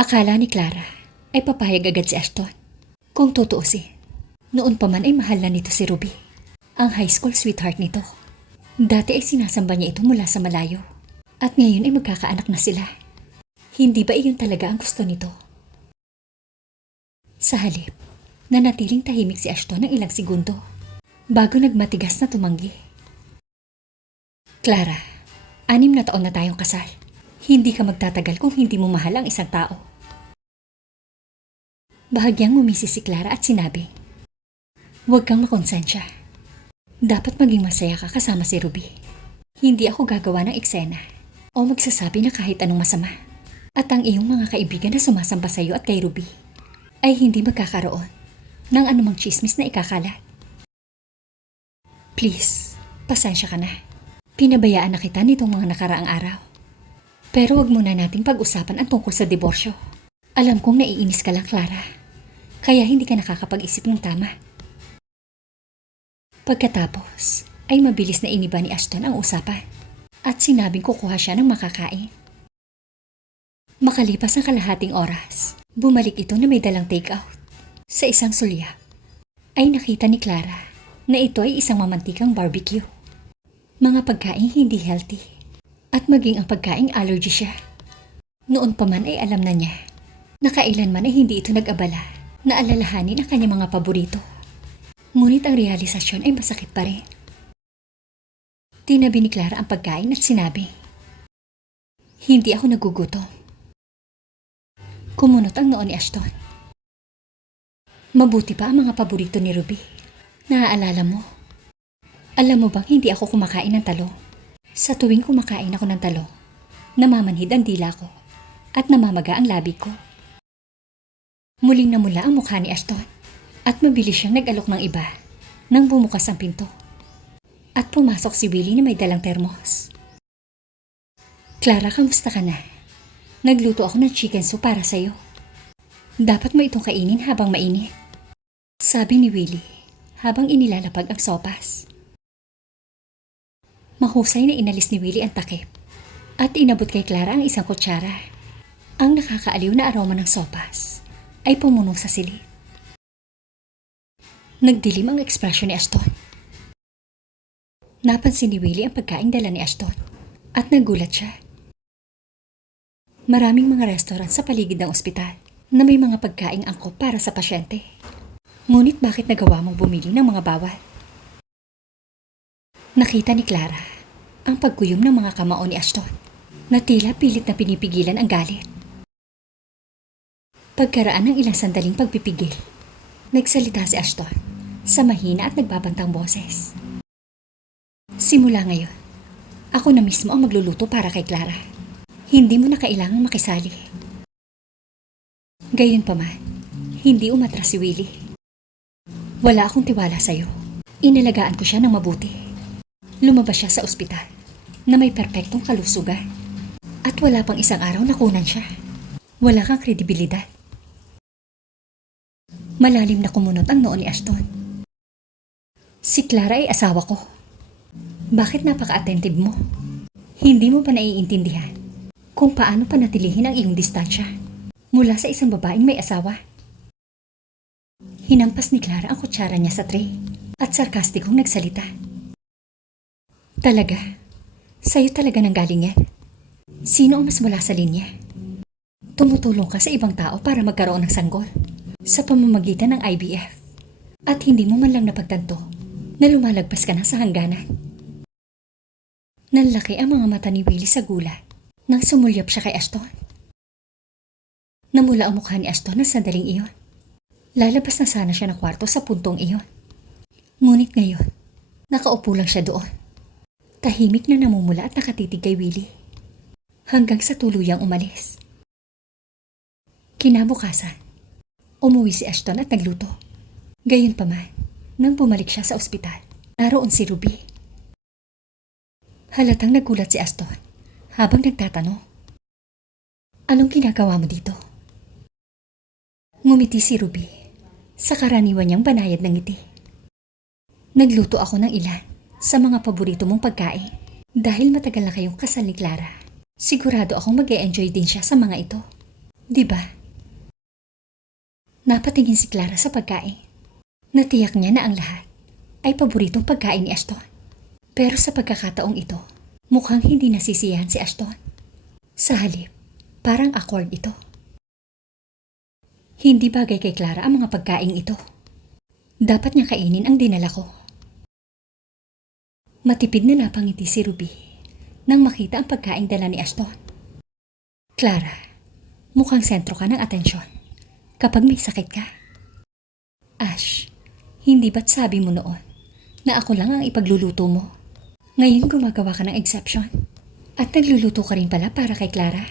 Akala ni Clara ay papayag agad si Ashton. Kung tutuusin, noon pa man ay mahal na nito si Ruby, ang high school sweetheart nito. Dati ay sinasamba niya ito mula sa malayo. At ngayon ay magkakaanak na sila. Hindi ba iyon talaga ang gusto nito? Sa halip, nanatiling tahimik si Ashton ng ilang segundo bago nagmatigas na tumanggi. Clara, 6 na taon na tayong kasal. Hindi ka magtatagal kung hindi mo mahal ang isang tao. Bahagyang ngumisi si Clara at sinabi, "Huwag kang makonsensya. Dapat maging masaya ka kasama si Ruby. Hindi ako gagawa ng eksena o magsasabi na kahit anong masama. At ang iyong mga kaibigan na sumasamba sa iyo at kay Ruby ay hindi magkakaroon ng anumang chismis na ikakalat. Please, pasensya ka na. Pinabayaan na kita nitong mga nakaraang araw. Pero wag muna nating pag-usapan ang tungkol sa diborsyo. Alam kong naiinis ka lang, Clara. Kaya hindi ka nakakapag-isip ng tama." Pagkatapos, ay mabilis na iniba ni Ashton ang usapan at sinabing kukuha siya ng makakain. Makalipas ang kalahating oras, bumalik ito na may dalang take-out. Sa isang sulyap, ay nakita ni Clara na ito ay isang mamantikang barbecue. Mga pagkain hindi healthy at maging ang pagkaing allergy siya. Noon pa man ay alam na niya na kailanman ay hindi ito nag-abala na alalahanin ang kanyang mga paborito. Ngunit ang realisasyon ay masakit pa rin. Tinabi ni Clara ang pagkain at sinabi, "Hindi ako nagugutom." Kumunot ang noo ni Ashton. Mabuti pa ang mga paborito ni Ruby. Naaalala mo? Alam mo bang hindi ako kumakain ng talong? Sa tuwing kumakain ako ng talong, namamanhid ang dila ko at namamaga ang labi ko. Muling namula ang mukha ni Ashton at mabilis siyang nag-alok ng iba nang bumukas ang pinto. At pumasok si Willie na may dalang termos. "Clara, kamusta ka na? Nagluto ako ng chicken soup para sa'yo. Dapat mo itong kainin habang mainit," sabi ni Willie habang inilalapag ang sopas. Mahusay na inalis ni Willie ang takip at inabot kay Clara ang isang kutsara. Ang nakakaaliw na aroma ng sopas ay pumunong sa silid. Nagdilim ang ekspresyon ni Ashton. Napansin ni Willie ang pagkain dala ni Ashton at nagulat siya. Maraming mga restaurant sa paligid ng ospital na may mga pagkaing angkop para sa pasyente. Ngunit bakit nagawa mong bumili ng mga bawal? Nakita ni Clara ang pagguyom ng mga kamao ni Ashton na tila pilit na pinipigilan ang galit. Pagkaraan ng ilang sandaling pagpipigil, nagsalita si Ashton sa mahina at nagbabantang boses. "Simula ngayon, ako na mismo ang magluluto para kay Clara. Hindi mo na kailangang makisali." Gayunpaman, hindi umatras si Willie. "Wala akong tiwala sa'yo. Inalagaan ko siya ng mabuti. Lumabas siya sa ospital na may perpektong kalusugan. At wala pang isang araw na kunan siya. Wala kang kredibilidad." Malalim na kumunot ang noo ni Ashton. "Si Clara ay asawa ko. Bakit napaka-attentive mo? Hindi mo pa naiintindihan kung paano panatilihin ang iyong distansya mula sa isang babaeng may asawa?" Hinampas ni Clara ang kutsara niya sa tray at sarkastikong nagsalita. "Talaga? Sa'yo talaga nanggaling yan? Sino ang mas wala sa linya? Tumutulong ka sa ibang tao para magkaroon ng sanggol sa pamamagitan ng IVF at hindi mo man lang napagtanto na lumalagpas ka na sa hangganan." Nanlaki ang mga mata ni Willie sa gulat nang sumulyap siya kay Ashton. Namula ang mukha ni Ashton na sandaling iyon. Lalabas na sana siya ng kwarto sa puntong iyon. Ngunit ngayon, nakaupo lang siya doon. Tahimik na namumula at nakatitig kay Willie hanggang sa tuluyang umalis. Kinabukasan, umuwi si Ashton at nagluto. Gayunpaman, nang bumalik siya sa ospital, naroon si Ruby. Halatang nagulat si Ashton habang nagtatanong, "Anong ginagawa mo dito?" Ngumiti si Ruby sa karaniwan niyang banayad ng ngiti. "Nagluto ako ng ilan sa mga paborito mong pagkain. Dahil matagal na kayong kasal ni Clara, sigurado akong mag-e-enjoy din siya sa mga ito. Di ba? Napatingin si Clara sa pagkain. Natiyak niya na ang lahat ay paboritong pagkain ni Ashton. Pero sa pagkakataong ito, mukhang hindi nasisiyahan si Ashton. Sa halip, parang awkward ito. Hindi bagay kay Clara ang mga pagkain ito. Dapat niya kainin ang dinala ko. Matipid na napangiti si Ruby nang makita ang pagkain dala ni Ashton. Clara, mukhang sentro ka ng atensyon kapag may sakit ka. Ash, hindi ba't sabi mo noon na ako lang ang ipagluluto mo? Ngayon gumagawa ka ng exception at nagluluto ka rin pala para kay Clara.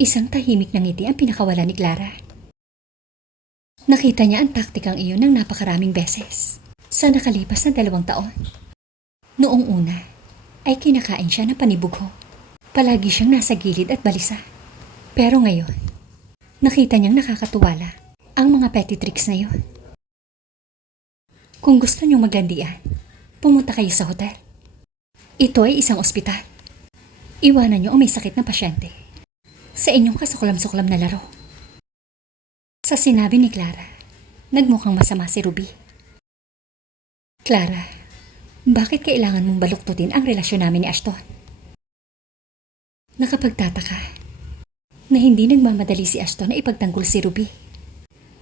Isang tahimik na ngiti ang pinakawala ni Clara. Nakita niya ang taktikang iyon ng napakaraming beses sa nakalipas na 2 taon. Noong una ay kinakain siya ng panibugho. Palagi siyang nasa gilid at balisa. Pero ngayon, nakita niyang nakakatuwala ang mga petty tricks na yun. Kung gusto niyong maglandian, pumunta kayo sa hotel. Ito ay isang ospital. Iwanan niyo ang may sakit na pasyente sa inyong kasuklam-suklam na laro. Sa sinabi ni Clara, nagmukhang masama si Ruby. Clara, bakit kailangan mong baluktutin ang relasyon namin ni Ashton? Nakapagtataka na hindi nagmamadali si Ashton na ipagtanggol si Ruby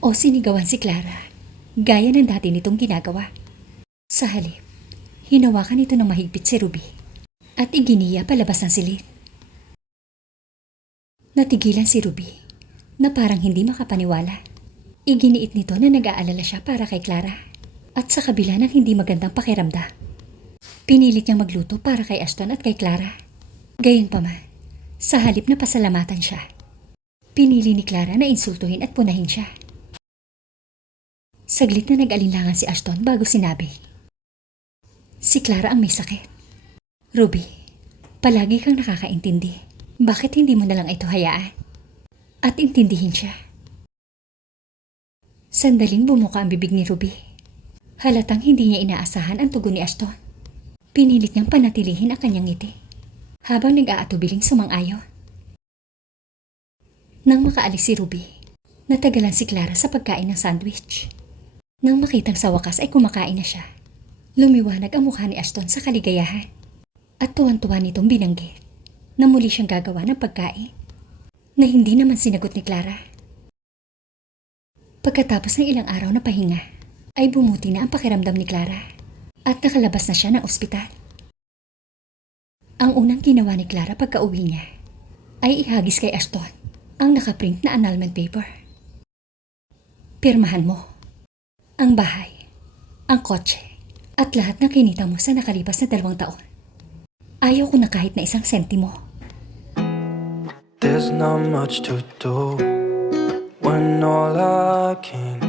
o sinigawan si Clara gaya ng dati nitong ginagawa. Sa halip, hinawakan ito ng mahigpit si Ruby at iginiya palabas ng silid. Natigilan si Ruby na parang hindi makapaniwala. Iginiit nito na nag-aalala siya para kay Clara at sa kabila ng hindi magandang pakiramdam. Pinilit niyang magluto para kay Ashton at kay Clara. Gayunpaman, sa halip na pasalamatan siya, pinili ni Clara na insultuhin at punahin siya. Saglit na nag-alinlangan si Ashton bago sinabi, si Clara ang may sakit. Ruby, palagi kang nakakaintindi. Bakit hindi mo na lang ito hayaan? At intindihin siya. Sandaling bumuka ang bibig ni Ruby. Halatang hindi niya inaasahan ang tugon ni Ashton. Pinilit niyang panatilihin ang kanyang ngiti habang nag-aatubiling sumang-ayon. Nang makaalis si Ruby, natagalan si Clara sa pagkain ng sandwich. Nang makitang sa wakas ay kumakain na siya, lumiwanag ang mukha ni Ashton sa kaligayahan. At tuwan-tuwa nitong binanggit na muli siyang gagawa ng pagkain na hindi naman sinagot ni Clara. Pagkatapos ng ilang araw na pahinga, ay bumuti na ang pakiramdam ni Clara at nakalabas na siya ng ospital. Ang unang ginawa ni Clara pagka-uwi niya ay ihagis kay Ashton ang nakaprint na annulment paper. Pirmahan mo ang bahay, ang kotse, at lahat ng kinita mo sa nakalipas na 2 taon. Ayaw ko na kahit na 1 sentimo. There's not much to do when all I can